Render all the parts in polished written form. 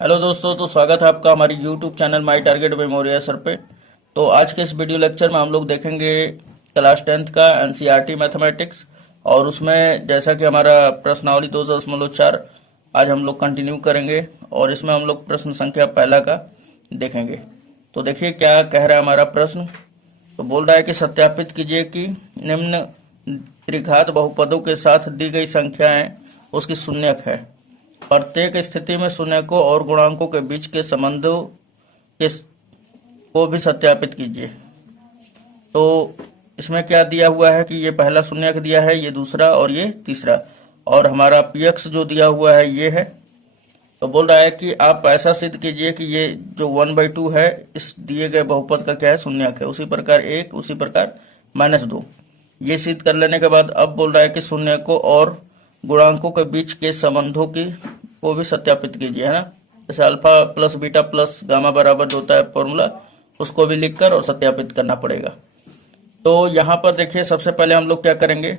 Hello दोस्तों, तो स्वागत है आपका हमारी YouTube channel my target memorial sir पे। तो आज के इस वीडियो लेक्चर में हम लोग देखेंगे क्लास 10th का एनसीईआरटी मैथमेटिक्स। और उसमें जैसा कि हमारा प्रश्नावली 2.4 आज हम लोग कंटिन्यू करेंगे और इसमें हम लोग प्रश्न संख्या पहला का देखेंगे। तो देखिए क्या कह रहा है हमारा प्रश्न। तो बोल रहा है कि सत्यापित कीजिए कि निम्न त्रिघात बहुपदों के साथ दी गई संख्याएं उसकी शून्यक है। प्रत्येक स्थिति में शून्यकों और गुणांकों के बीच के संबंधों के को भी सत्यापित कीजिए। तो इसमें क्या दिया हुआ है कि ये पहला शून्यक दिया है, ये दूसरा और ये तीसरा, और हमारा पीएक्स जो दिया हुआ है ये है। तो बोल रहा है कि आप ऐसा सिद्ध कीजिए कि ये जो 1/2 है इस दिए गए बहुपद का क्या है, शून्यक है। उसी प्रकार एक, उसी प्रकार -2। ये सिद्ध कर लेने के बाद अब बोल रहा है कि शून्यकों और गुणांकों के बीच के संबंधों की को भी सत्यापित कीजिए, है ना। जैसे alpha plus beta plus gamma बराबर जो होता है फॉर्मूला, उसको भी लिखकर और सत्यापित करना पड़ेगा। तो यहाँ पर देखिए सबसे पहले हम लोग क्या करेंगे,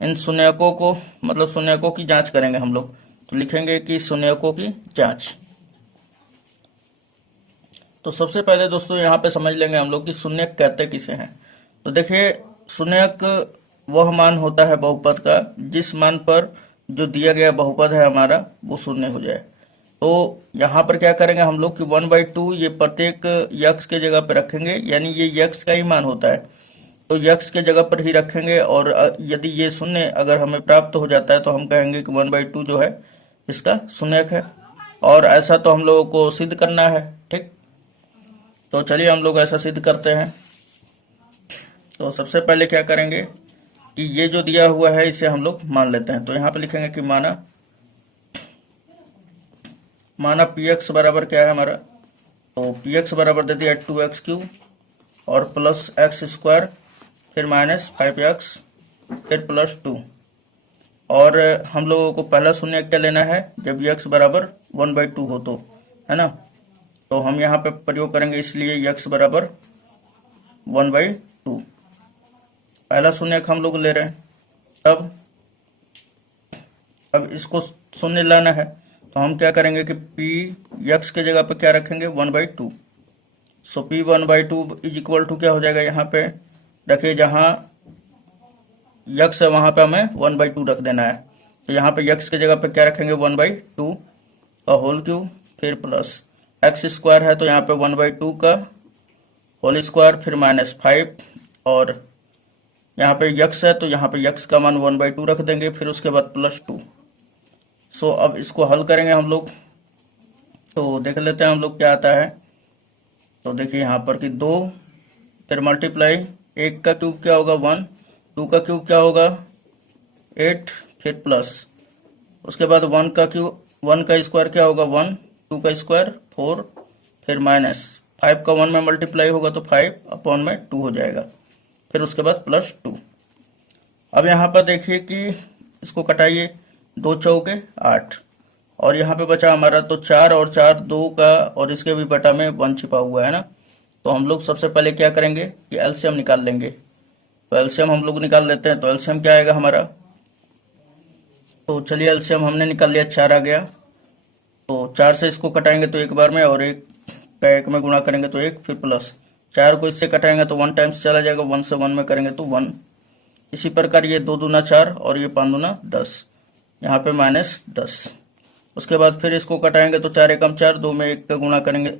इन शून्यकों को मतलब शून्यकों की जांच करेंगे हम लोग। तो लिखेंगे कि शून्यकों की जांच। तो सबसे पहले दोस्तों यहाँ पे समझ लेंगे हम लोग कि शून्यक कहते किसे हैं। तो देखिए शून्यक वह मान होता है बहुपद का जिस मान पर जो दिया गया बहुपद है हमारा वो शून्य हो जाए। तो यहाँ पर क्या करेंगे हम लोग कि 1/2 ये प्रत्येक यक्स के जगह पे रखेंगे, यानी ये यक्स का ही मान होता है तो यक्स के जगह पर ही रखेंगे। और यदि ये शून्य अगर हमें प्राप्त हो जाता है तो हम कहेंगे कि 1/2 जो है इसका शून्यक है। और ऐसा तो हम लोगों को सिद्ध करना है, ठीक। तो चलिए हम लोग ऐसा सिद्ध करते हैं। तो सबसे पहले क्या करेंगे कि ये जो दिया हुआ है इसे हम लोग मान लेते हैं। तो यहाँ पे लिखेंगे कि माना पी एक्स बराबर क्या है हमारा। तो पी एक्स बराबर दे दिया 2x³ और प्लस एक्स स्क्वायर, फिर -5x, फिर +2। और हम लोगों को पहला शून्य क्या लेना है जब x बराबर 1/2 हो, तो है ना। तो हम यहाँ पे प्रयोग करेंगे, इसलिए x बराबर 1/2 पहला शून्य हम लोग ले रहे हैं। अब इसको शून्य लाना है तो हम क्या करेंगे कि पी यक्स के जगह पे क्या रखेंगे 1/2। सो पी 1/2 इज इक्वल टू क्या हो जाएगा, यहाँ पे रखिए जहाँ यक्स है वहां पे हमें 1/2 रख देना है। तो यहाँ पे यक्स के जगह पे क्या रखेंगे 1/2 का होल क्यूब, फिर प्लस एक्स स्क्वायर है तो यहाँ पे 1/2 का होल स्क्वायर, फिर -5, और यहाँ पे यक्स है तो यहाँ पे यक्स का मान 1/2 रख देंगे, फिर उसके बाद +2। सो अब इसको हल करेंगे हम लोग। तो देख लेते हैं हम लोग क्या आता है। तो देखिए यहाँ पर कि 2, फिर मल्टीप्लाई, 1 का क्यूब क्या होगा 1, 2 का क्यूब क्या होगा 8, फिर प्लस उसके बाद 1 का क्यूब, 1 का स्क्वायर क्या होगा 1, 2 का स्क्वायर 4, फिर -5 का 1 में मल्टीप्लाई होगा तो 5/2 हो जाएगा, फिर उसके बाद +2। अब यहाँ पर देखिए कि इसको कटाइए, 2 चौके 8, और यहाँ पे बचा हमारा तो 4 और 4 2 का, और इसके भी बटा में 1 छिपा हुआ है ना। तो हम लोग सबसे पहले क्या करेंगे कि एलसीएम निकाल लेंगे। तो एलसीएम हम लोग निकाल लेते हैं। तो एलसीएम क्या आएगा हमारा, तो चलिए एलसीएम हमने निकाल लिया, 4 आ गया। तो 4 से इसको कटाएंगे तो एक बार में, और एक का 1 में गुणा करेंगे तो 1, फिर प्लस 4 को इससे कटाएंगे तो 1 टाइम्स चला जाएगा, 1 से 1 में करेंगे तो 1। इसी प्रकार ये 2 दूना 4 और ये 5 दूना 10, यहाँ पे -10। उसके बाद फिर इसको कटाएंगे तो 4 एकम 4, 2 में 1 का गुणा करेंगे,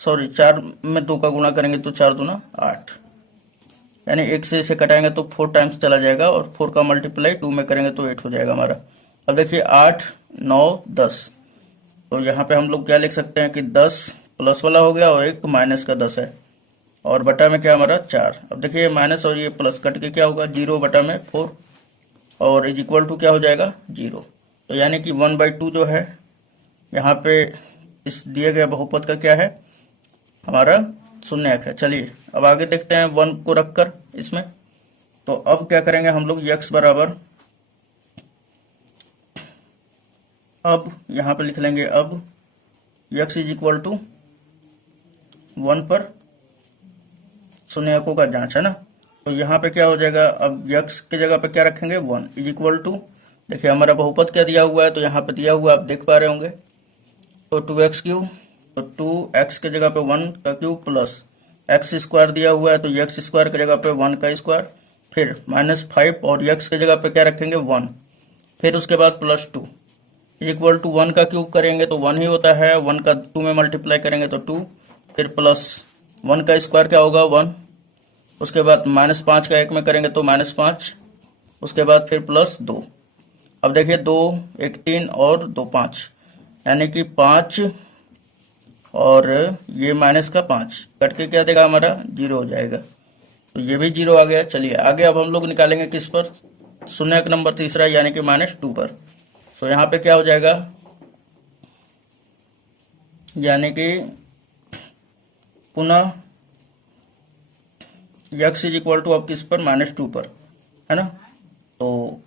सॉरी 4 में 2 का गुणा करेंगे तो 4 दूना 8, यानी 1 से इसे कटाएंगे तो 4 टाइम्स चला जाएगा, और 4 का मल्टीप्लाई 2 में करेंगे तो 8 हो जाएगा हमारा। अब देखिए 8 9 10, तो यहाँ पे हम लोग क्या लिख सकते हैं कि 10 प्लस वाला हो गया और एक माइनस का 10 है, और बटा में क्या हमारा 4। अब देखिए माइनस और ये प्लस कट के क्या होगा 0 बटा में 4, और इज इक्वल टू क्या हो जाएगा 0। तो यानी कि 1/2 जो है यहाँ पे इस दिए गए बहुपद का क्या है हमारा शून्यक है। चलिए अब आगे देखते हैं 1 को रखकर इसमें। तो अब क्या करेंगे हम लोग, यक्स बराबर, अब यहाँ पे लिख लेंगे, अब यक्स इज इक्वल टू 1 पर शून्यकों का जांच, है ना। तो यहाँ पे क्या हो जाएगा, अब यक्स की जगह पे क्या रखेंगे 1 इज इक्वल टू, देखिए हमारा बहुपद क्या दिया हुआ है, तो यहाँ पे दिया हुआ आप देख पा रहे होंगे तो 2x³ तो 2x के जगह पे 1 का क्यूब प्लस एक्स स्क्वायर दिया हुआ है तो एक्स स्क्वायर की जगह पे 1 का स्क्वायर, फिर -5 और एक्स की जगह पे क्या रखेंगे 1, फिर उसके बाद +2 इक्वल टू 1 का क्यूब करेंगे तो 1 ही होता है, 1 का 2 में मल्टीप्लाई करेंगे तो 2, फिर प्लस 1 का स्क्वायर क्या होगा 1, उसके बाद -5 का 1 में करेंगे तो -5, उसके बाद फिर +2। अब देखिए 2 1 3 और 2 5, यानी कि 5 और ये माइनस का 5 कट के क्या देगा हमारा 0 हो जाएगा, तो ये भी 0 आ गया। चलिए आगे अब हम लोग निकालेंगे किस पर, शून्यक नंबर तीसरा यानी कि -2 पर। तो यहाँ पे क्या हो जाएगा, यानी कि पुनः x इज इक्वल टू अब किस पर -2 पर, है ना। तो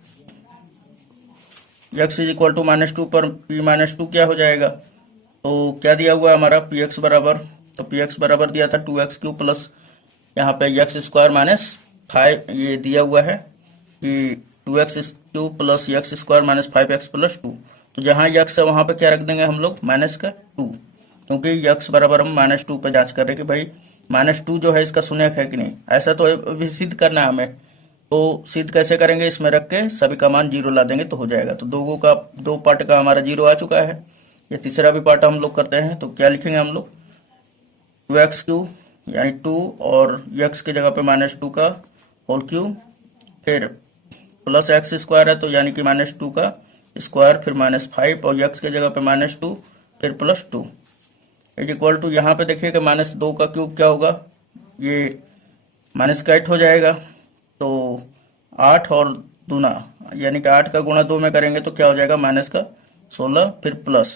x इज इक्वल टू -2 पर p-2 क्या हो जाएगा, तो क्या दिया हुआ है हमारा px बराबर, तो px बराबर दिया था 2x³ प्लस यहाँ पे x² -5 ये दिया हुआ है कि 2x³ प्लस x² -5x + 2, तो जहाँ x है वहाँ पे क्या रख देंगे हम लोग -2, क्योंकि x बराबर हम -2 पे जांच कर रहे हैं कि भाई -2 जो है इसका शून्यक है कि नहीं, ऐसा तो अभी सिद्ध करना है हमें। तो सिद्ध कैसे करेंगे, इसमें रख के सभी का मान 0 ला देंगे तो हो जाएगा। तो दो पार्ट का हमारा 0 आ चुका है, ये तीसरा भी पार्ट हम लोग करते हैं। तो क्या लिखेंगे हम लोग 2x³ यानी 2 और x की जगह पे -2 का होल क्यूब, फिर प्लस x² है तो यानी कि -2 का स्क्वायर, फिर -5 और x की जगह पे -2 फिर +2 इज इक्वल टू, यहाँ पे देखिए कि -2 का क्यूब क्या होगा, ये -8 हो जाएगा। तो 8 और दूना यानी कि 8 का गुणा 2 में करेंगे तो क्या हो जाएगा -16, फिर प्लस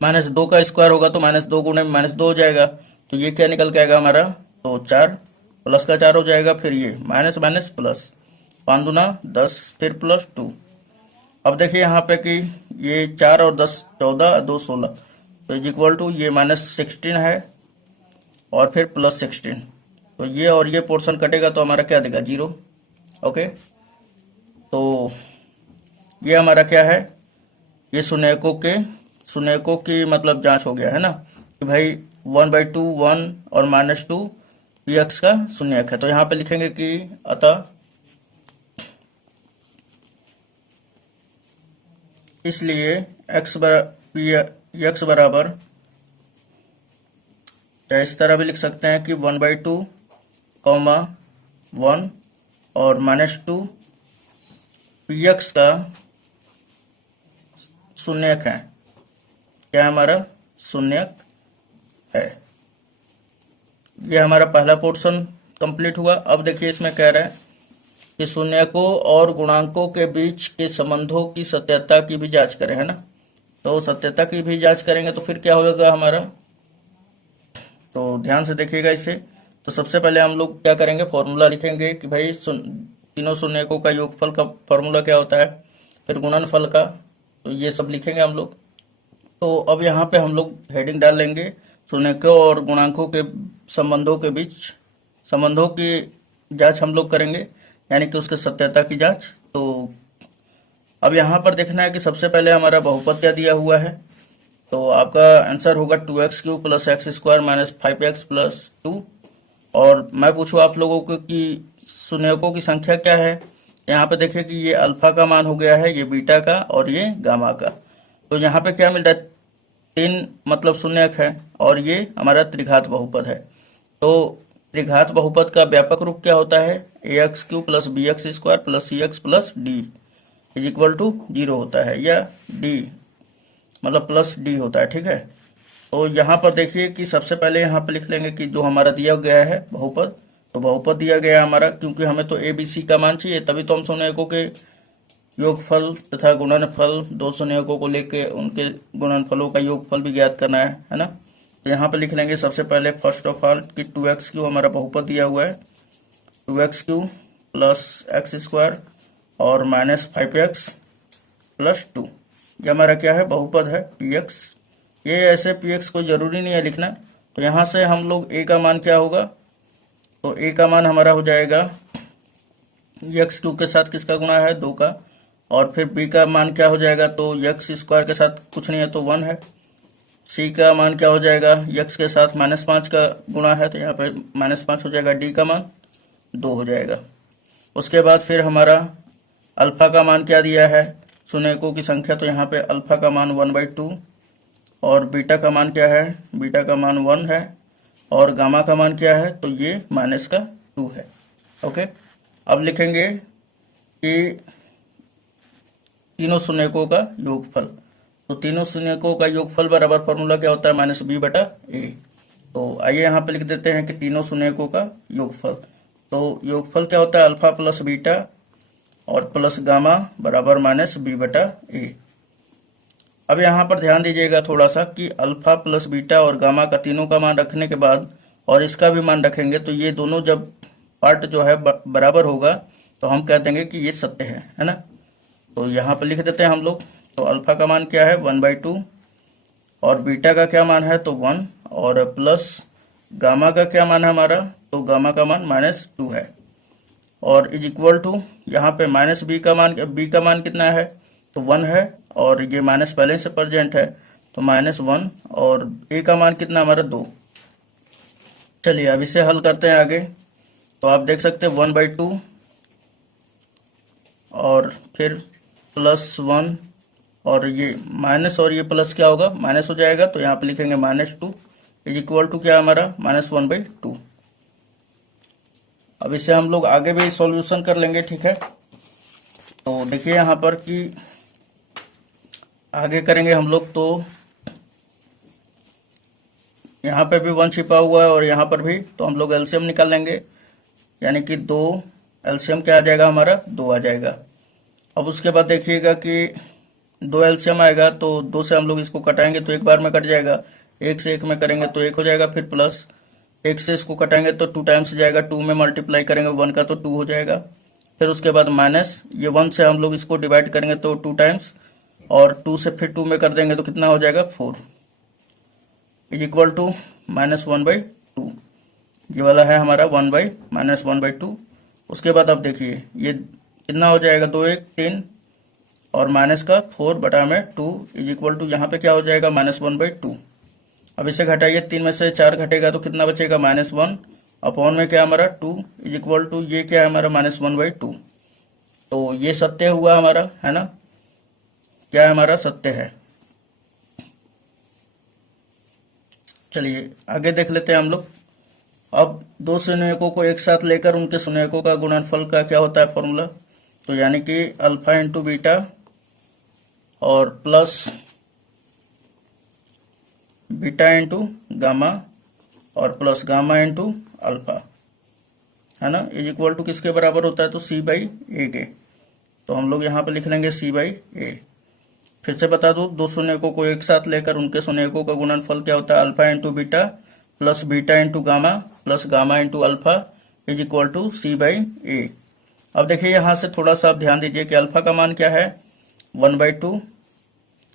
-2 का स्क्वायर होगा तो -2 गुणे में -2 हो जाएगा, तो ये क्या निकल के आएगा हमारा, तो 4 प्लस का 4 हो जाएगा, फिर ये माइनस माइनस प्लस 5 दूना 10 फिर +2। अब देखिए यहाँ पे कि ये 4 और 10 14 2 16, तो इज इक्वल टू ये -16 है और फिर +16, तो ये और ये पोर्शन कटेगा तो हमारा क्या देगा 0। ओके, तो ये हमारा क्या है, ये शून्यकों की मतलब जांच हो गया है ना कि भाई 1/2 1 और -2 px का शून्यक है। तो यहाँ पे लिखेंगे कि अतः इसलिए x बराबर, या इस तरह भी लिख सकते हैं कि 1/2 1 और -2 px का शून्यक है, क्या हमारा शून्यक है। ये हमारा पहला पोर्शन कंप्लीट हुआ। अब देखिए इसमें कह रहा है कि शून्यकों और गुणांकों के बीच के संबंधों की सत्यता की भी जांच करें, है ना। तो सत्यता की भी जांच करेंगे तो फिर क्या होगा हमारा, तो ध्यान से देखिएगा इसे। तो सबसे पहले हम लोग क्या करेंगे, फॉर्मूला लिखेंगे कि भाई तीनों शून्यकों का योगफल का फॉर्मूला क्या होता है, फिर गुणनफल का, तो ये सब लिखेंगे हम लोग। तो अब यहाँ पे हम लोग हेडिंग डाल लेंगे शून्यकों और गुणांकों के संबंधों की जांच हम लोग करेंगे, यानी कि उसके सत्यता की जांच। तो अब यहाँ पर देखना है कि सबसे पहले हमारा बहुपद क्या दिया हुआ है, तो आपका आंसर होगा 2x³ प्लस x² -5x + 2। और मैं पूछूँ आप लोगों को कि शून्यकों की संख्या क्या है, यहाँ पे देखिए कि ये अल्फा का मान हो गया है, ये बीटा का और ये गामा का। तो यहाँ पे क्या मिल रहा है, 3 मतलब शून्यक है और ये हमारा त्रिघात बहुपद है। तो त्रिघात बहुपद का व्यापक रूप क्या होता है, ax³ plus bx² plus cx plus d is equal to 0 होता है, या d मतलब +d होता है, ठीक है। तो यहाँ पर देखिए कि सबसे पहले यहाँ पे लिख लेंगे कि जो हमारा दिया गया है बहुपद, तो बहुपद दिया गया है हमारा, क्योंकि हमें तो ABC का मान चाहिए, तभी तो हम शून्यकों के योगफल तथा गुणनफल, दो शून्यकों को लेके उनके गुणनफलों का योगफल भी ज्ञात करना है ना। तो यहाँ पे लिख लेंगे सबसे पहले फर्स्ट ऑफ ऑल कि 2x³ हमारा बहुपद दिया हुआ है, 2x³ प्लस x² और -5x + 2, ये हमारा क्या है बहुपद है px। ये ऐसे px को जरूरी नहीं है लिखना, तो यहाँ से हम लोग a का मान क्या होगा, तो a का मान हमारा हो जाएगा x³ के साथ किसका गुणा है 2 का, और फिर b का मान क्या हो जाएगा, तो x² के साथ कुछ नहीं है तो 1 है, सी का मान क्या हो जाएगा, यक्स के साथ -5 का गुणा है तो यहाँ पे -5 हो जाएगा, डी का मान 2 हो जाएगा। उसके बाद फिर हमारा अल्फा का मान क्या दिया है, शून्यकों की संख्या, तो यहाँ पे अल्फा का मान 1/2 और बीटा का मान क्या है, बीटा का मान 1 है और गामा का मान क्या है, तो ये -2 है। ओके, अब लिखेंगे कि तीनों शून्यकों का योगफल, तो तीनों शून्यकों का योगफल बराबर फॉर्मूला क्या होता है, -b/a। तो आइए यहाँ पे लिख देते हैं कि तीनों शून्यकों का योगफल, तो योगफल क्या होता है, अल्फा प्लस बीटा और प्लस गामा बराबर -b/a। अब यहाँ पर ध्यान दीजिएगा थोड़ा सा कि अल्फा प्लस बीटा और गामा का तीनों का मान रखने के बाद और इसका भी मान रखेंगे तो ये दोनों जब पार्ट जो है बराबर होगा तो हम कह देंगे कि ये सत्य है ना। तो यहाँ पर लिख देते हैं हम लोग, तो अल्फा का मान क्या है 1/2 और बीटा का क्या मान है तो 1 और प्लस गामा का क्या मान है हमारा, तो गामा का मान -2 है और इज इक्वल टू यहाँ पे -b का मान कितना है तो 1 है और ये माइनस पहले से प्रेजेंट है तो -1 और a का मान कितना हमारा 2। चलिए अब इसे हल करते हैं आगे, तो आप देख सकते हैं 1/2 और फिर +1 और ये माइनस और ये प्लस क्या होगा, माइनस हो जाएगा, तो यहाँ पे लिखेंगे -2 इज इक्वल टू क्या हमारा -1/2। अब इसे हम लोग आगे भी सॉल्यूशन कर लेंगे, ठीक है। तो देखिए यहाँ पर कि आगे करेंगे हम लोग, तो यहाँ पे भी 1 छिपा हुआ है और यहाँ पर भी, तो हम लोग एलसीएम निकाल लेंगे, यानी कि 2 एलसीएम क्या आ जाएगा हमारा 2 आ जाएगा। अब उसके बाद देखिएगा कि 2 एलसीएम आएगा तो 2 से हम लोग इसको कटाएंगे तो एक बार में कट जाएगा, 1 से 1 में करेंगे तो 1 हो जाएगा, फिर प्लस 1 से इसको कटाएंगे तो 2 टाइम्स जाएगा, 2 में मल्टीप्लाई करेंगे 1 का तो 2 हो जाएगा, फिर उसके बाद माइनस ये 1 से हम लोग इसको डिवाइड करेंगे तो 2 टाइम्स और 2 से फिर 2 में कर देंगे तो कितना हो जाएगा 4 इज इक्वल टू -1/2। ये वाला है हमारा 1/2। उसके बाद अब देखिए ये कितना हो जाएगा, 2 1 3 और माइनस का 4/2 इज इक्वल टू यहाँ पे क्या हो जाएगा -1/2। अब इसे घटाइए, 3 में से 4 घटेगा तो कितना बचेगा -1 अपॉन में क्या हमारा 2 इज इक्वल टू ये क्या है हमारा -1/2। तो ये सत्य हुआ हमारा, है ना, क्या है हमारा सत्य है। चलिए आगे देख लेते हैं हम लोग। अब दो शून्यकों को एक साथ लेकर उनके शून्यकों का गुणनफल का क्या होता है फॉर्मूला, तो यानी कि अल्फा इंटू बीटा और प्लस बीटा इंटू गामा और प्लस गामा इंटू अल्फा, है ना, इज इक्वल टू किसके बराबर होता है तो c/a के। तो हम लोग यहाँ पे लिख लेंगे c/a। फिर से बता दूं, दो शून्यकों को एक साथ लेकर उनके शून्यकों का गुणनफल क्या होता है alpha into beta plus beta into gamma plus gamma into alpha is equal to c/a। अब देखिए यहाँ से थोड़ा सा आप ध्यान दीजिए कि अल्फा का मान क्या है 1/2,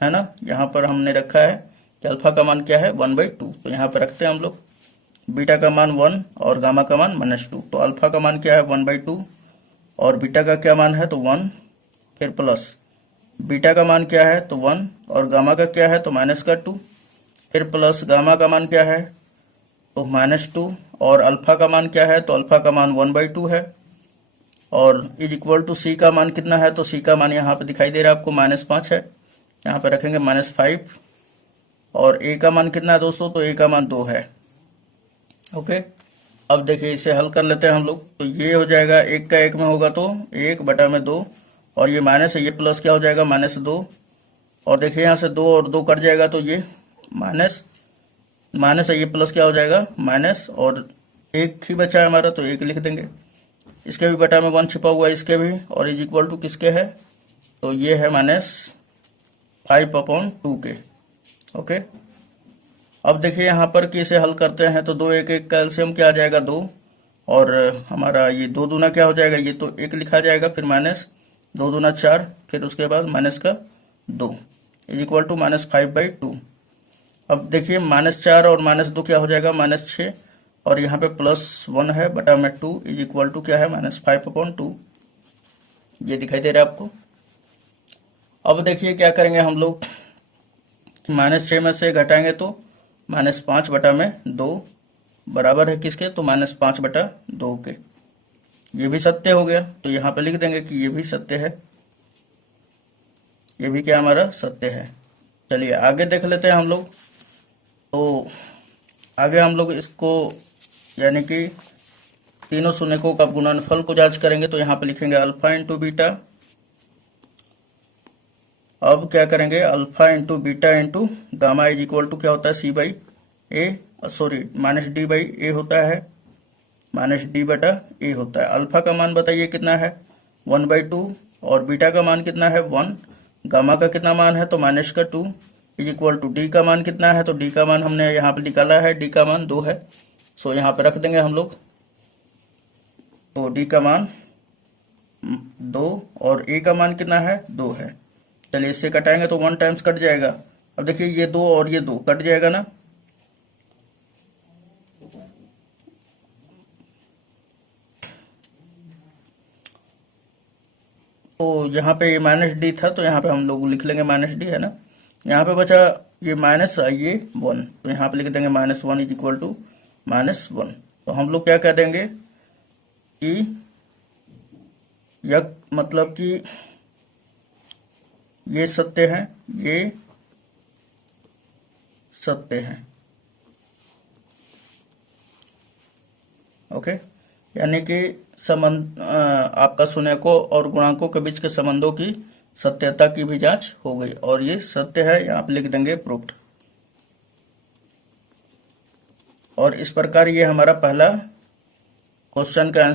है ना, यहाँ पर हमने रखा है कि अल्फा का मान क्या है 1/2, तो यहाँ पर रखते हैं हम लोग। बीटा का मान 1 और गामा का मान -2, तो अल्फा का मान क्या है 1/2 और बीटा का क्या मान है तो 1, फिर प्लस बीटा का मान क्या है तो 1 और गामा का क्या है तो -2, फिर प्लस गामा का मान क्या है तो -2 और अल्फा का मान क्या है तो अल्फा का मान 1/2 है और इज इक्वल टू सी का मान कितना है तो सी का मान यहाँ पे दिखाई दे रहा है आपको -5 है, यहाँ पे रखेंगे -5 और ए का मान कितना है दोस्तों तो ए का मान 2 है। ओके, अब देखिए इसे हल कर लेते हैं हम लोग। तो ये हो जाएगा 1 का 1 में होगा तो 1/2 और ये माइनस है, ये प्लस क्या हो जाएगा -2 और देखिए यहाँ से 2 और 2 कट जाएगा तो ये माइनस है, ये प्लस क्या हो जाएगा माइनस और 1 ही बचा है हमारा तो 1 लिख देंगे। इसके भी बटा में 1 छिपा हुआ है इसके भी और इज इक्वल टू किसके है तो ये है -5/2 के। ओके, अब देखिए यहाँ पर कि इसे हल करते हैं तो 2 1 1 का एलसीएम क्या आ जाएगा 2 और हमारा ये 2 दूना क्या हो जाएगा ये तो 1 लिखा जाएगा, फिर -2 दूना 4, फिर उसके बाद माइनस का 2 इज इक्वल टू -5/2। अब देखिए -4 और -2 क्या हो जाएगा -6 और यहाँ पे +1 है बटा में 2 इज इक्वल टू क्या है -5/2, ये दिखाई दे रहा है आपको। अब देखिए क्या करेंगे हम लोग -6 में से घटाएंगे तो -5/2 बराबर है किसके, तो -5/2 के। ये भी सत्य हो गया, तो यहाँ पे लिख देंगे कि ये भी सत्य है, ये भी क्या हमारा सत्य है। चलिए आगे देख लेते हैं हम लोग। तो आगे हम लोग इसको यानी कि तीनों शून्यकों का गुणनफल को जांच करेंगे। तो यहाँ पे लिखेंगे अल्फा इंटू बीटा। अब क्या करेंगे, alpha into beta into gamma is equal to क्या होता है, सी बाई ए, सॉरी -d/a होता है, -d/a होता है। अल्फा का मान बताइए कितना है, 1/2, और बीटा का मान कितना है 1, गामा का कितना मान है तो -2 इज इक्वल टू डी का मान कितना है, तो डी का मान हमने यहाँ पे निकाला है, डी का मान 2 है। सो यहाँ पे रख देंगे हम लोग, तो डी का मान 2 और ए का मान कितना है 2 है। चलिए इससे कटाएंगे तो 1 टाइम्स कट जाएगा। अब देखिए ये 2 और ये 2 कट जाएगा ना, तो यहाँ पे ये -d था, तो यहाँ पे हम लोग लिख लेंगे -d, है ना। यहाँ पे बचा ये माइनस ये 1, तो यहाँ पे लिख देंगे -1 इज इक्वल टू -1। तो हम लोग क्या कह देंगे कि यह मतलब कि ये सत्य है, ये सत्य है। ओके, यानी कि संबंध आपका शून्यकों और गुणांकों के बीच के संबंधों की सत्यता की भी जांच हो गई, और ये सत्य है, यहाँ पे लिख देंगे प्रूफ्ड। और इस प्रकार ये हमारा पहला क्वेश्चन का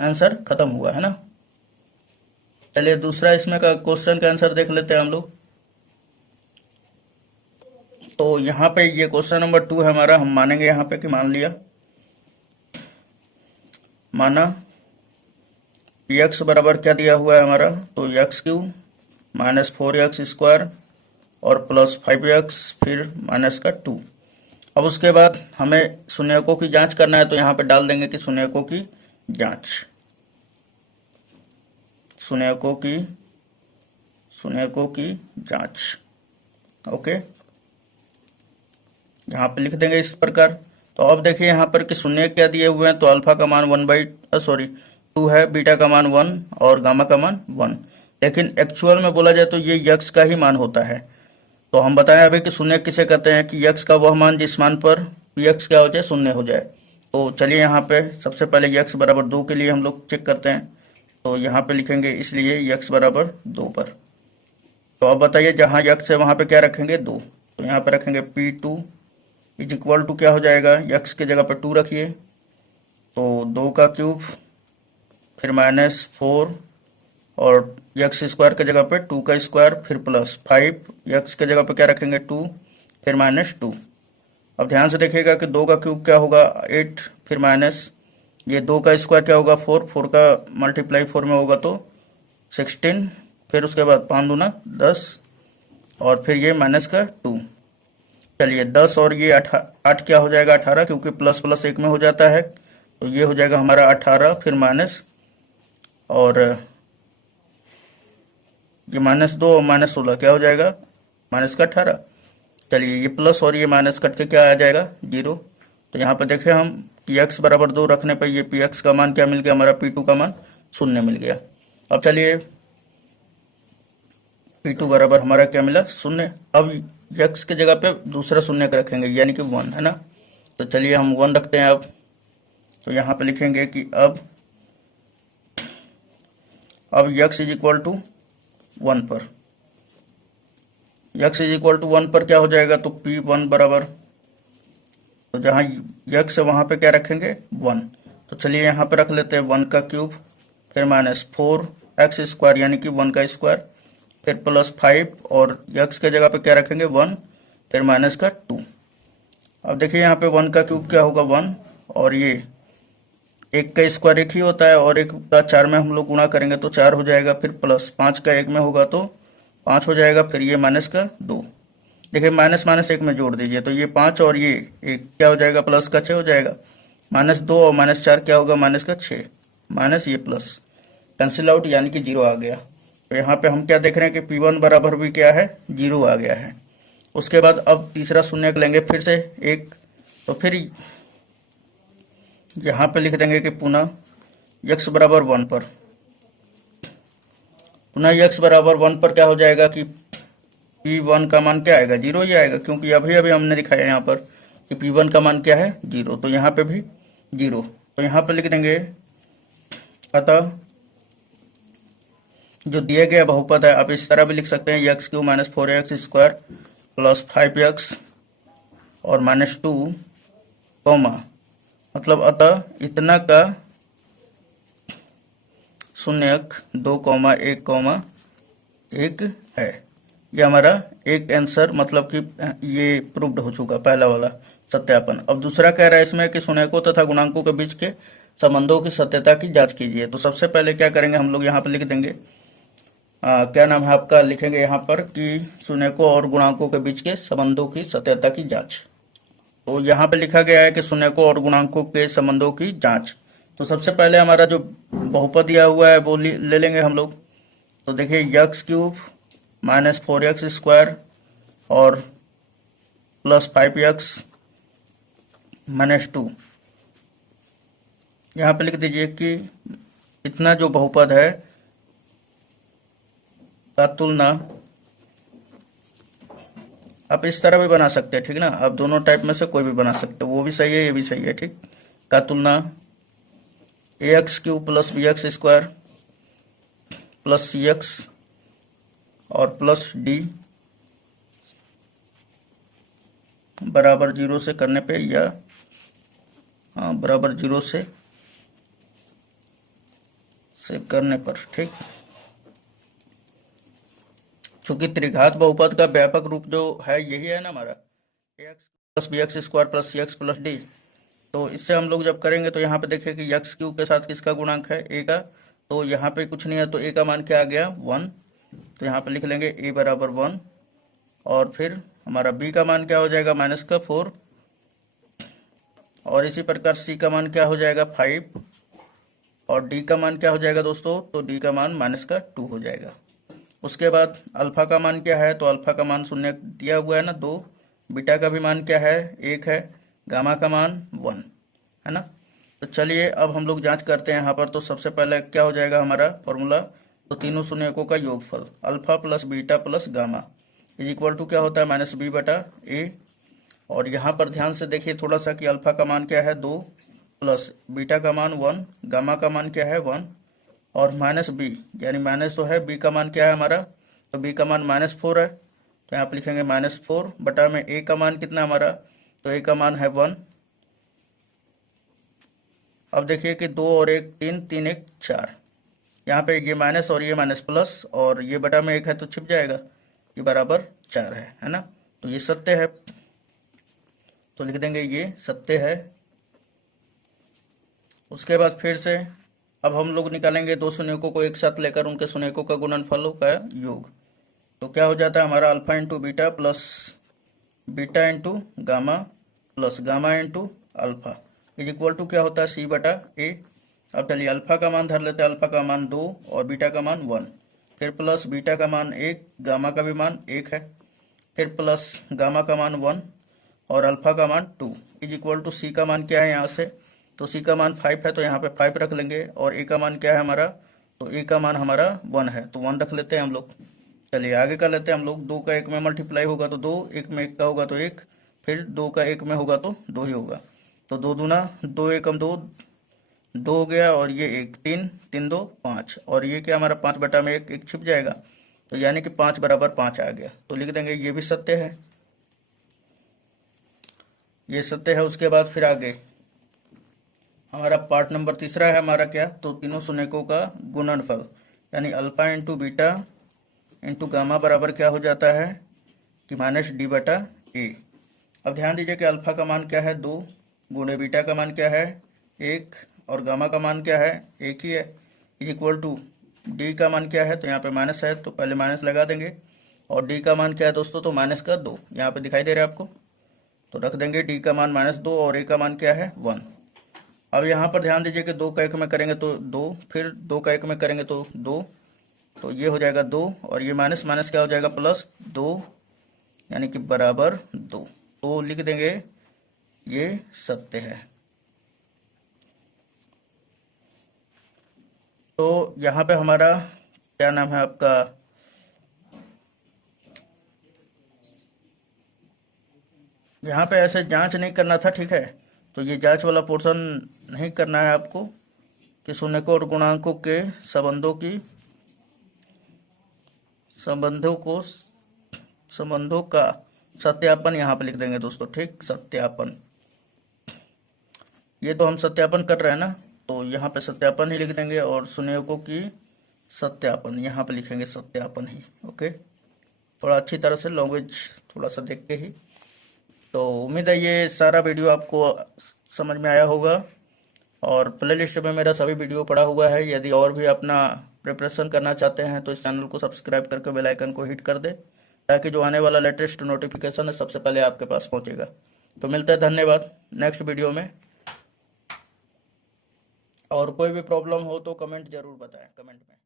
आंसर खत्म हुआ, है ना। चलिए दूसरा इसमें का क्वेश्चन का आंसर देख लेते हैं हम लोग। तो यहाँ पे ये क्वेश्चन नंबर 2 है हमारा। हम मानेंगे यहाँ पे कि मान लिया, माना x बराबर क्या दिया हुआ है हमारा, तो x³ -4x² और +5x फिर -2। अब उसके बाद हमें शून्यकों की जांच करना है, तो यहाँ पे डाल देंगे कि शून्यकों की जांच, शून्यकों की जांच। ओके, यहाँ पे लिख देंगे इस प्रकार। तो अब देखिए यहाँ पर कि शून्य क्या दिए हुए हैं, तो अल्फा का मान 2 है, बीटा का मान 1 और गामा का मान 1। लेकिन एक्चुअल में बोला जाए तो ये यक्स का ही मान होता है। तो हम बताएं अभी कि शून्य किसे कहते हैं, कि यक्स का वह मान जिस मान पर यक्स क्या हो जाए, शून्य हो जाए। तो चलिए यहाँ पे सबसे पहले यक्स बराबर 2 के लिए हम लोग चेक करते हैं। तो यहाँ पे लिखेंगे इसलिए यक्स बराबर 2 पर। तो अब बताइए जहाँ यक्स है वहाँ पे क्या रखेंगे 2, तो यहाँ पे रखेंगे P2 इज इक्वल टू क्या हो जाएगा, यक्स की जगह पर 2 रखिए, तो 2 का क्यूब फिर -4 और x² की जगह पे 2 का स्क्वायर फिर +5, x की जगह पे क्या रखेंगे 2 फिर -2। अब ध्यान से देखिएगा कि 2 का क्यूब क्या होगा 8, फिर माइनस ये 2 का स्क्वायर क्या होगा 4, 4 का मल्टीप्लाई 4 में होगा तो 16, फिर उसके बाद 5 दूना 10 और फिर ये -2। चलिए 10 और ये 8 क्या हो जाएगा 18, क्योंकि प्लस प्लस 1 में हो जाता है, तो ये हो जाएगा हमारा 18 फिर माइनस और ये -2 और -16 क्या हो जाएगा -18। चलिए ये प्लस और ये माइनस कट के क्या आ जाएगा 0। तो यहाँ पे देखें हम कि x बराबर 2 रखने पर ये px का मान क्या मिल गया, हमारा P2 का मान 0 मिल गया। अब चलिए P2 बराबर हमारा क्या मिला 0। अब x के जगह पे दूसरा शून्य रखेंगे यानी कि 1, है ना। तो चलिए हम 1 रखते हैं। अब तो यहाँ पे लिखेंगे कि अब x इज इक्वल टू 1 पर, x इज इक्वल टू 1 पर क्या हो जाएगा, तो P1 बराबर, तो जहाँ x है वहाँ पे क्या रखेंगे 1। तो चलिए यहाँ पे रख लेते हैं 1 का क्यूब फिर -4x² यानी कि 1 का स्क्वायर फिर +5 और x के जगह पे क्या रखेंगे 1 फिर -2। अब देखिए यहाँ पे 1 का क्यूब क्या होगा 1 और ये 1 का स्क्वायर 1 ही होता है और 1 का 4 में हम लोग गुणा करेंगे तो 4 हो जाएगा, फिर प्लस 5 का 1 में होगा तो 5 हो जाएगा, फिर ये -2। देखिए माइनस 1 में जोड़ दीजिए तो ये 5 और ये 1 क्या हो जाएगा प्लस का 6 हो जाएगा, -2 और -4 क्या होगा -6 माइनस ये प्लस कैंसिल आउट यानी कि 0 आ गया। तो यहाँ पे हम क्या देख रहे हैं कि P1 बराबर भी क्या है 0 आ गया है। उसके बाद अब तीसरा शून्यक लेंगे फिर से एक, तो फिर यहाँ पे लिख देंगे कि पुनः x बराबर 1 पर, पुनः x बराबर 1 पर क्या हो जाएगा कि p1 का मान क्या आएगा, 0 ही आएगा, क्योंकि अभी अभी हमने दिखाया यहाँ पर कि p1 का मान क्या है 0, तो यहाँ पे भी 0। तो यहाँ पे लिख देंगे अतः जो दिए गया बहुपद है, आप इस तरह भी लिख सकते हैं x³ minus 4x square plus 5x और माइनस 2 कॉमा, मतलब अतः इतना का शून्यक 2,1,1 है। ये हमारा एक आंसर, मतलब कि ये प्रूव्ड हो चुका पहला वाला सत्यापन। अब दूसरा कह रहा है इसमें कि शून्यकों तथा गुणांकों के बीच के संबंधों की सत्यता की जांच कीजिए। तो सबसे पहले क्या करेंगे हम लोग, यहाँ पर लिख देंगे क्या नाम है आपका, लिखेंगे यहाँ पर कि शून्यकों और गुणांकों के बीच के संबंधों की सत्यता की जांच। तो यहाँ पे लिखा गया है कि शून्यकों और गुणांकों के संबंधों की जांच। तो सबसे पहले हमारा जो बहुपद दिया हुआ है वो ले लेंगे हम लोग। तो देखिए x³ माइनस 4x स्क्वायर और प्लस 5x माइनस 2, यहाँ पे लिख दीजिए कि इतना जो बहुपद है का तुलना, आप इस तरह भी बना सकते हैं, ठीक ना, आप दोनों टाइप में से कोई भी बना सकते हैं, वो भी सही है ये भी सही है, ठीक। का तुलना ax³ plus bx square plus cx और प्लस d बराबर 0 से करने पे, या बराबर 0 से करने पर, ठीक। चूंकि त्रिघात बहुपद का व्यापक रूप जो है यही है ना हमारा, ax plus bx square plus cx plus d। तो इससे हम लोग जब करेंगे तो यहाँ पे देखिए कि x³ के साथ किसका गुणांक है, a का, तो यहाँ पे कुछ नहीं है, तो a का मान क्या आ गया 1, तो यहाँ पे लिख लेंगे a बराबर 1, और फिर हमारा b का मान क्या हो जाएगा माइनस का 4, और इसी प्रकार c का मान क्या हो जाएगा 5, और d का मान क्या हो जाएगा दोस्तों, तो d का मान माइनस का 2 हो जाएगा। उसके बाद अल्फा का मान क्या है, तो अल्फा का मान शून्य दिया हुआ है ना 2, बीटा का भी मान क्या है 1 है, गामा का मान 1 है ना। तो चलिए अब हम लोग जांच करते हैं यहाँ पर। तो सबसे पहले क्या हो जाएगा हमारा फॉर्मूला, तो तीनों शून्यकों का योगफल alpha plus beta plus gamma is equal to क्या होता है माइनस b बटा a। और यहाँ पर ध्यान से देखिए थोड़ा सा कि अल्फा का मान क्या है 2 प्लस बीटा का मान 1, गामा का मान क्या है 1, और माइनस b, यानी माइनस तो है, b का मान क्या है हमारा, तो b का मान माइनस 4 है, तो यहाँ पर लिखेंगे माइनस 4 बटा में a का मान कितना हमारा, तो a का मान है 1। अब देखिए कि 2 और 1 3, 3 1 4, यहाँ पे ये माइनस और ये माइनस प्लस, और ये बटा में 1 है तो छिप जाएगा, ये बराबर 4 है ना। तो ये सत्य है, तो लिख देंगे ये सत्य है। उसके बाद फिर से अब हम लोग निकालेंगे दो शून्यकों को एक साथ लेकर उनके शून्यकों का गुणनफलों का योग। तो क्या हो जाता है हमारा alpha into beta plus beta into gamma plus gamma into alpha is equal to क्या होता है सी बटा ए। अब चलिए अल्फा का मान धर लेते हैं, अल्फा का मान 2 और बीटा का मान 1, फिर प्लस बीटा का मान 1, गामा का भी मान 1 है, फिर प्लस गामा का मान 1 और अल्फा का मान 2 इज इक्वल टू सी का मान क्या है यहाँ से, तो सी का मान 5 है तो यहाँ पे 5 रख लेंगे, और ए का मान क्या है हमारा, तो ए का मान हमारा 1 है तो 1 रख लेते हैं हम लोग। चलिए आगे कर लेते हैं हम लोग, 2 का 1 में मल्टीप्लाई होगा तो 2, 1 में 1 का होगा तो 1, फिर 2 का 1 में होगा तो 2 ही होगा, तो 2 दूना 2 एकम 2, 2 हो गया, और ये 1 3 3 2 5, और ये क्या हमारा 5 बटा में 1 1 छिप जाएगा, तो यानी कि 5 बराबर 5 आ गया, तो लिख देंगे ये भी सत्य है, ये सत्य है। उसके बाद फिर आगे हमारा पार्ट नंबर तीसरा है हमारा क्या, तो तीनों शून्यकों का गुणनफल, यानी alpha into beta into gamma बराबर क्या हो जाता है कि माइनस डी बटा ए। अब ध्यान दीजिए कि अल्फा का मान क्या है 2, गुणे बीटा का मान क्या है 1, और गामा का मान क्या है 1 ही है, इज इक्वल टू डी का मान क्या है, तो यहाँ पे माइनस है तो पहले माइनस लगा देंगे, और डी का मान क्या है दोस्तों, तो माइनस का 2 यहाँ पे दिखाई दे रहा है आपको, तो रख देंगे डी का मान -2 और ए का मान क्या है 1। अब यहाँ पर ध्यान दीजिए कि 2 का 1 में करेंगे तो 2, फिर 2 का 1 में करेंगे तो 2, तो ये हो जाएगा 2, और ये माइनस माइनस क्या हो जाएगा प्लस 2, यानी कि बराबर 2, तो लिख देंगे ये सत्य है। तो यहाँ पे हमारा क्या नाम है आपका, यहाँ पे ऐसे जांच नहीं करना था, ठीक है। तो ये जांच वाला पोर्शन नहीं करना है आपको कि शून्यकों और गुणांकों के संबंधों का सत्यापन यहाँ पे लिख देंगे दोस्तों, ठीक, सत्यापन। ये तो हम सत्यापन कर रहे हैं ना, तो यहाँ पे सत्यापन ही लिख देंगे, और शून्यकों की सत्यापन यहाँ पे लिखेंगे सत्यापन ही। ओके, थोड़ा अच्छी तरह से लैंग्वेज थोड़ा सा देख के ही। तो उम्मीद है ये सारा वीडियो आपको समझ में आया होगा, और प्लेलिस्ट में मेरा सभी वीडियो पड़ा हुआ है। यदि और भी अपना प्रिपरेशन करना चाहते हैं तो इस चैनल को सब्सक्राइब करके बेल आइकन को हिट कर दे, ताकि जो आने वाला लेटेस्ट नोटिफिकेशन है सबसे पहले आपके पास पहुंचेगा। तो मिलते हैं, धन्यवाद, नेक्स्ट वीडियो में। और कोई भी प्रॉब्लम हो तो कमेंट जरूर बताएं, कमेंट में।